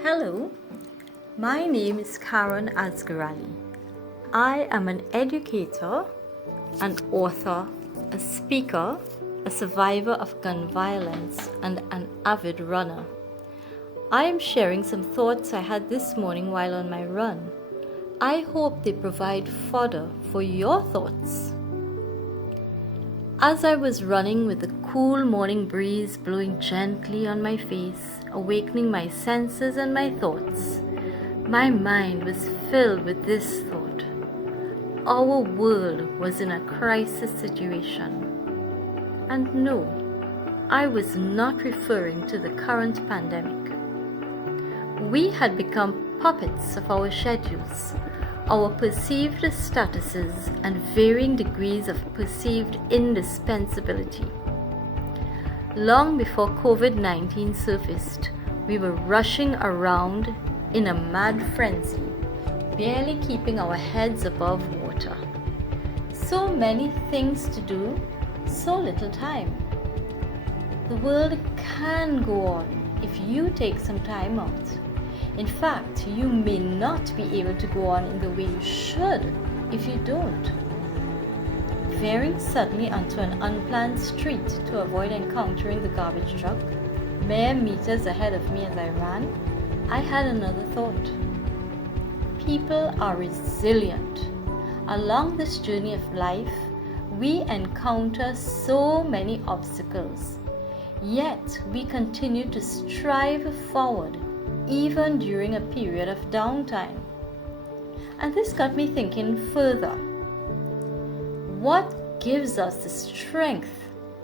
Hello, my name is Karen Asgarali. I am an educator, an author, a speaker, a survivor of gun violence, and an avid runner. I am sharing some thoughts I had this morning while on my run. I hope they provide fodder for your thoughts. As I was running with the cool morning breeze blowing gently on my face, awakening my senses and my thoughts, my mind was filled with this thought. Our world was in a crisis situation. And no, I was not referring to the current pandemic. We had become puppets of our schedules, our perceived statuses, and varying degrees of perceived indispensability. Long before COVID-19 surfaced, we were rushing around in a mad frenzy, barely keeping our heads above water. So many things to do, so little time. The world can go on if you take some time out. In fact, you may not be able to go on in the way you should if you don't. Veering suddenly onto an unplanned street to avoid encountering the garbage truck, mere meters ahead of me as I ran, I had another thought. People are resilient. Along this journey of life, we encounter so many obstacles, yet we continue to strive forward even during a period of downtime. And this got me thinking further. What gives us the strength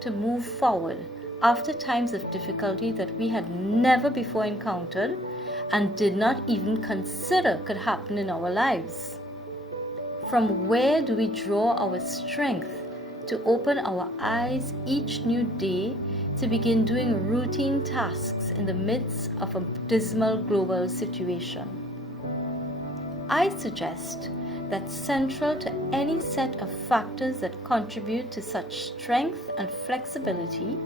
to move forward after times of difficulty that we had never before encountered and did not even consider could happen in our lives? From where do we draw our strength to open our eyes each new day to begin doing routine tasks in the midst of a dismal global situation? I suggest that central to any set of factors that contribute to such strength and flexibility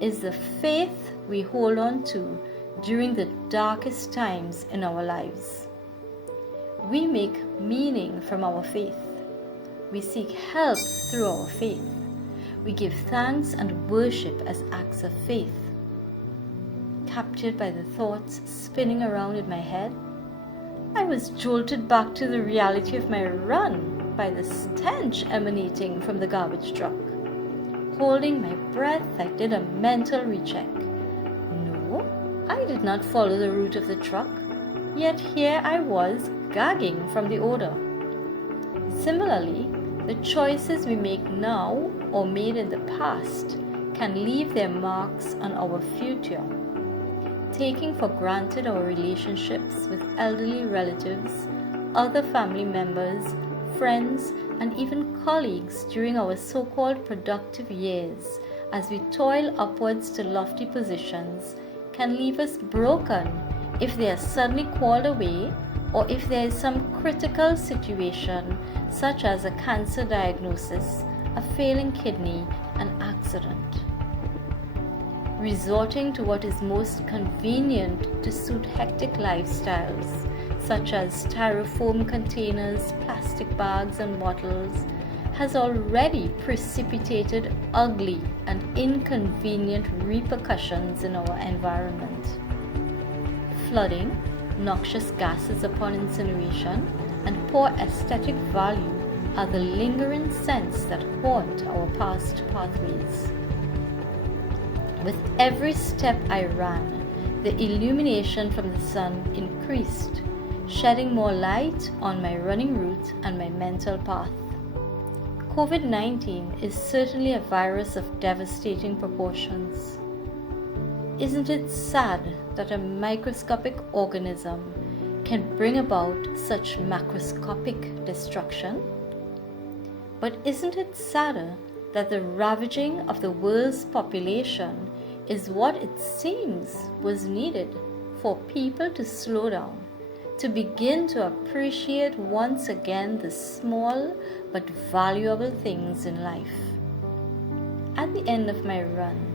is the faith we hold on to during the darkest times in our lives. We make meaning from our faith. We seek help through our faith. We give thanks and worship as acts of faith. Captured by the thoughts spinning around in my head, I was jolted back to the reality of my run by the stench emanating from the garbage truck. Holding my breath, I did a mental recheck. No, I did not follow the route of the truck, yet here I was gagging from the odor. Similarly, the choices we make now or made in the past can leave their marks on our future. Taking for granted our relationships with elderly relatives, other family members, friends, and even colleagues during our so-called productive years as we toil upwards to lofty positions can leave us broken if they are suddenly called away, or if there is some critical situation such as a cancer diagnosis, a failing kidney, an accident. Resorting to what is most convenient to suit hectic lifestyles, such as styrofoam containers, plastic bags, and bottles, has already precipitated ugly and inconvenient repercussions in our environment. Flooding, noxious gases upon incineration, and poor aesthetic value are the lingering scents that haunt our past pathways. With every step I ran, the illumination from the sun increased, shedding more light on my running route and my mental path. COVID-19 is certainly a virus of devastating proportions. Isn't it sad that a microscopic organism can bring about such macroscopic destruction? But isn't it sadder that the ravaging of the world's population is what it seems was needed for people to slow down, to begin to appreciate once again the small but valuable things in life? At the end of my run,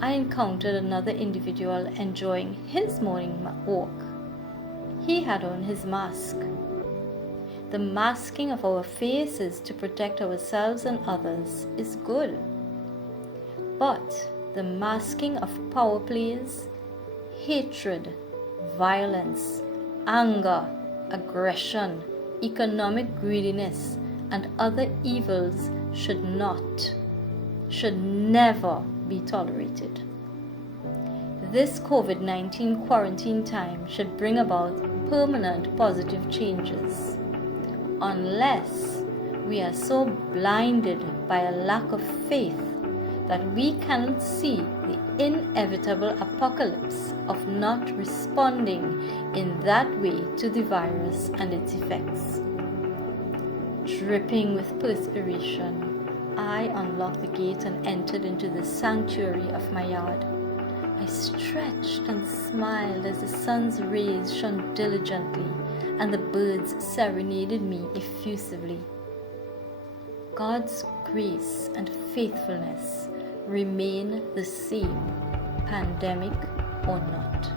I encountered another individual enjoying his morning walk. He had on his mask. The masking of our faces to protect ourselves and others is good. But the masking of power plays, hatred, violence, anger, aggression, economic greediness, and other evils should never be tolerated. This COVID-19 quarantine time should bring about permanent positive changes, unless we are so blinded by a lack of faith that we cannot see the inevitable apocalypse of not responding in that way to the virus and its effects. Dripping with perspiration, I unlocked the gate and entered into the sanctuary of my yard. I stretched and smiled as the sun's rays shone diligently and the birds serenaded me effusively. God's grace and faithfulness remain the same, pandemic or not.